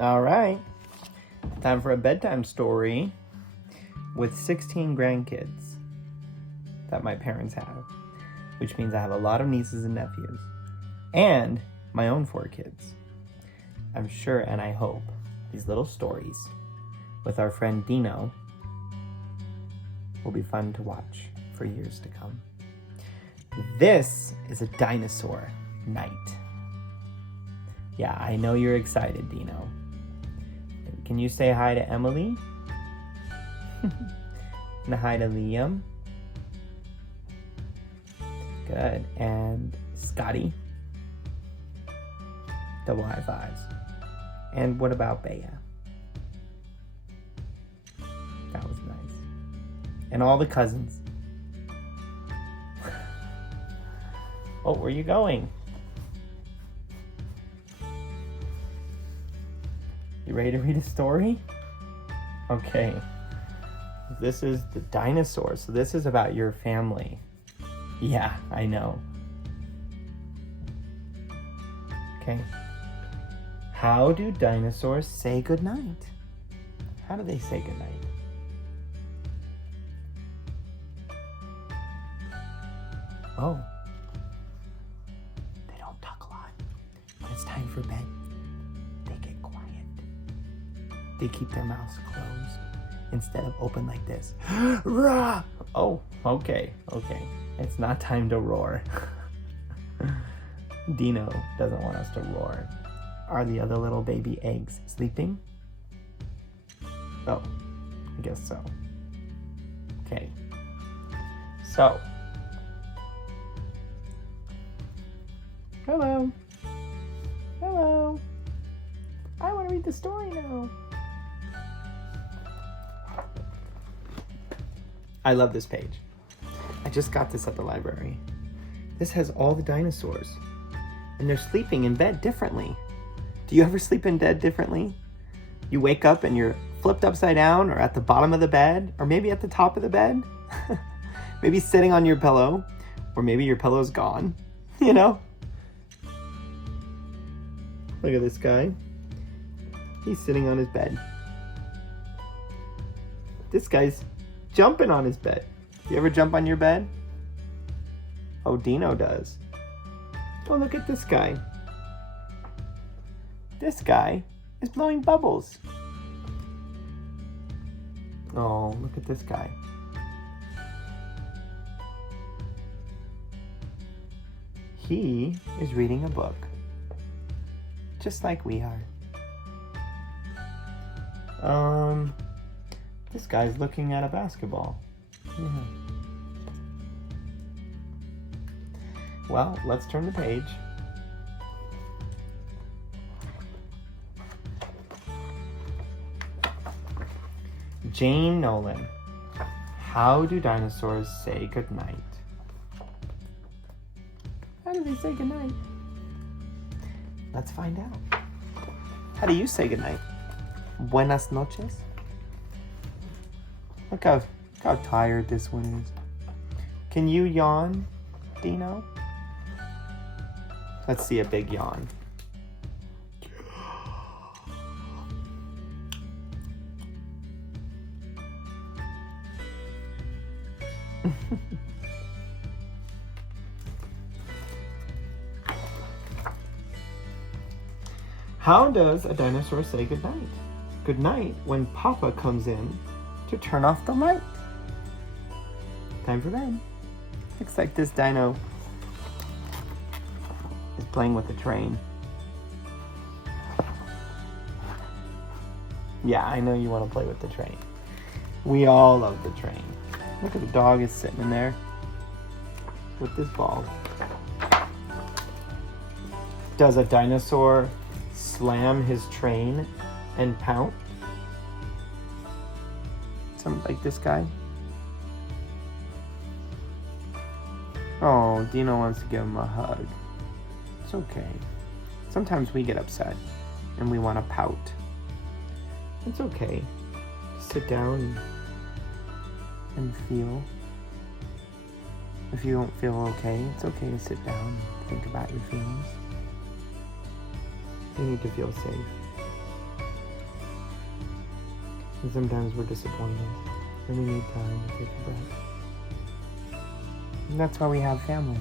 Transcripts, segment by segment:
All right. Time for a bedtime story with 16 grandkids that my parents have, which means I have a lot of nieces and nephews, and my own 4 kids. I'm sure and I hope these little stories with our friend Dino will be fun to watch for years to come. This is a dinosaur night. Yeah, I know you're excited, Dino. Can you say hi to Emily? And hi to Liam. Good. And Scotty. Double high fives. And what about Bea? That was nice. And all the cousins. Oh, where are you going? You ready to read a story? Okay. This is the dinosaur. So this is about your family. Yeah, I know. Okay. How do dinosaurs say goodnight? How do they say goodnight? Oh. They don't talk a lot. When it's time for bed, they get quiet. They keep their mouths closed instead of open like this. Rah! Oh, okay. It's not time to roar. Dino doesn't want us to roar. Are the other little baby eggs sleeping? Oh, I guess so. Okay. So. Hello. I want to read the story now. I love this page. I just got this at the library. This has all the dinosaurs. And they're sleeping in bed differently. Do you ever sleep in bed differently? You wake up and you're flipped upside down, or at the bottom of the bed, or maybe at the top of the bed. Maybe sitting on your pillow, or maybe your pillow's gone, you know? Look at this guy. He's sitting on his bed. This guy's jumping on his bed. You ever jump on your bed? Oh, Dino does. Oh, look at this guy. This guy is blowing bubbles. Oh, look at this guy. He is reading a book. Just like we are. This guy's looking at a basketball. Yeah. Well, let's turn the page. Jane Nolan. How do dinosaurs say goodnight? How do they say goodnight? Let's find out. How do you say goodnight? Buenas noches. Look how tired this one is. Can you yawn, Dino? Let's see a big yawn. How does a dinosaur say goodnight? Goodnight when Papa comes in to turn off the light. Time for bed. Looks like this dino is playing with a train. Yeah, I know you want to play with the train. We all love the train. Look at the dog is sitting in there with this ball. Does a dinosaur slam his train and pout? Something like this guy. Oh, Dino wants to give him a hug. It's okay. Sometimes we get upset and we want to pout. It's okay. Sit down and feel. If you don't feel okay, it's okay to sit down and think about your feelings. You need to feel safe. And sometimes we're disappointed and we need time to take a breath. And that's why we have family.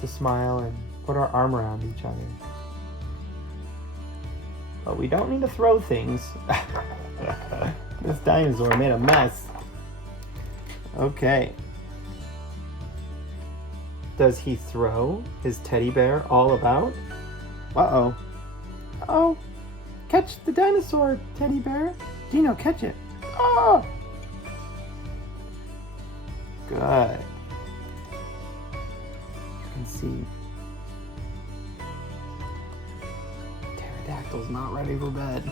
To smile and put our arm around each other. But we don't need to throw things. This dinosaur made a mess. Okay. Does he throw his teddy bear all about? Uh-oh. Uh-oh. Catch the dinosaur, teddy bear. Dino, catch it. Oh! Good. You can see Pterodactyl's not ready for bed.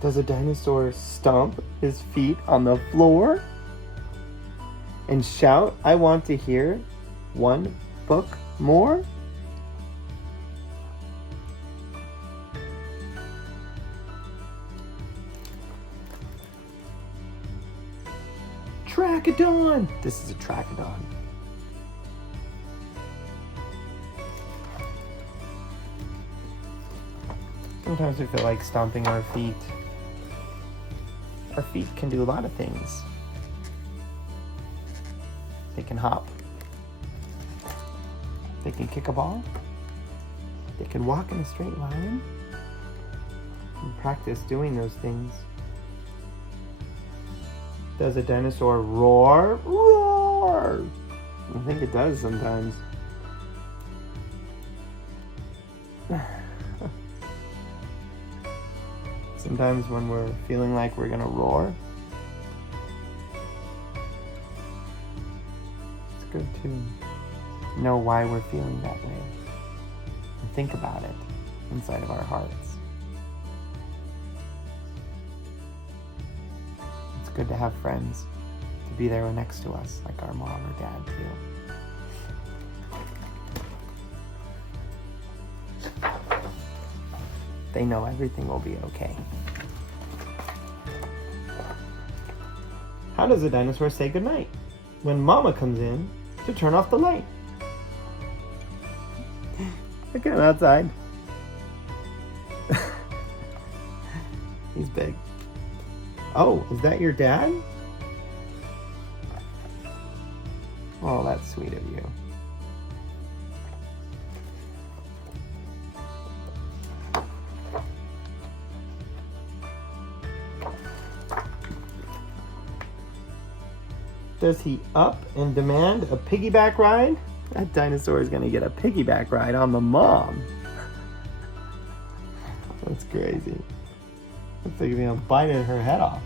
Does a dinosaur stomp his feet on the floor and shout, "I want to hear one book more"? Trachodon! This is a trachodon. Sometimes we feel like stomping our feet. Our feet can do a lot of things. They can hop. They can kick a ball. They can walk in a straight line. And practice doing those things. Does a dinosaur roar? Roar! I think it does sometimes. Sometimes when we're feeling like we're gonna roar, it's good to know why we're feeling that way and think about it inside of our hearts. It's good to have friends to be there next to us, like our mom or dad too. They know everything will be okay. How does a dinosaur say goodnight when Mama comes in to turn off the light? Look at him outside. He's big. Oh, is that your dad? Oh, that's sweet of you. Does he up and demand a piggyback ride? That dinosaur is gonna get a piggyback ride on the mom. That's crazy. Looks like he's gonna bite her head off.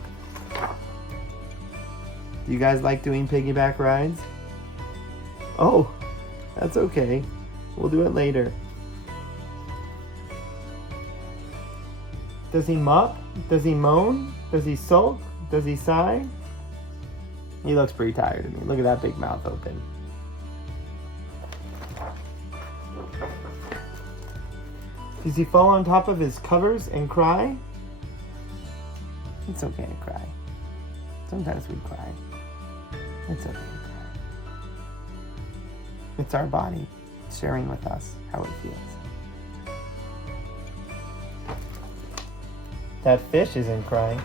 Do you guys like doing piggyback rides? Oh, that's okay. We'll do it later. Does he mop? Does he moan? Does he sulk? Does he sigh? He looks pretty tired to me. Look at that big mouth open. Does he fall on top of his covers and cry? It's okay to cry. Sometimes we cry. It's okay to cry. It's our body sharing with us how it feels. That fish isn't crying.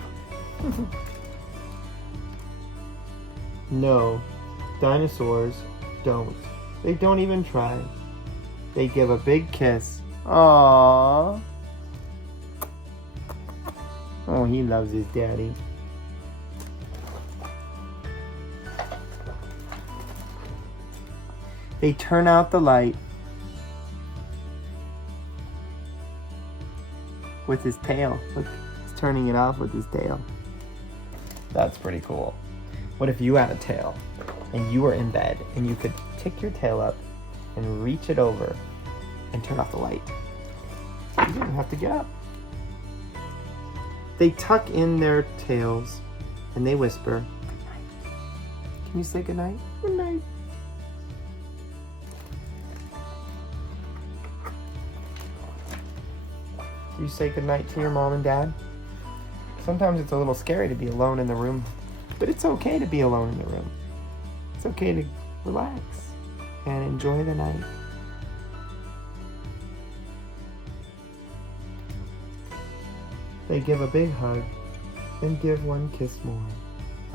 No, dinosaurs don't. They don't even try. They give a big kiss. Aww. Oh, he loves his daddy. They turn out the light with his tail. Look, he's turning it off with his tail. That's pretty cool. What if you had a tail and you were in bed and you could kick your tail up and reach it over and turn off the light? You didn't have to get up. They tuck in their tails and they whisper, "Good night." Can you say good night? Good night. Do you say good night to your mom and dad? Sometimes it's a little scary to be alone in the room. But it's okay to be alone in the room. It's okay to relax and enjoy the night They give a big hug and give one kiss more.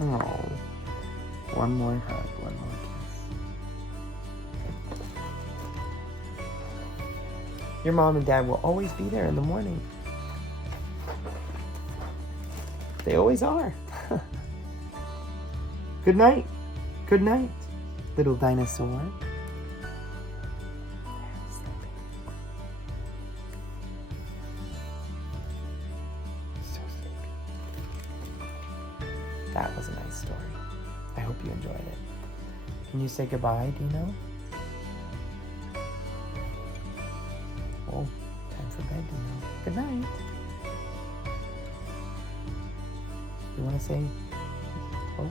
Oh, one more hug, one more kiss. Your mom and dad will always be there in the morning. They always are. Good night. Good night, little dinosaur. That was a nice story. I hope you enjoyed it. Can you say goodbye, Dino? Oh, time for bed, Dino. Good night. You want to say, oh?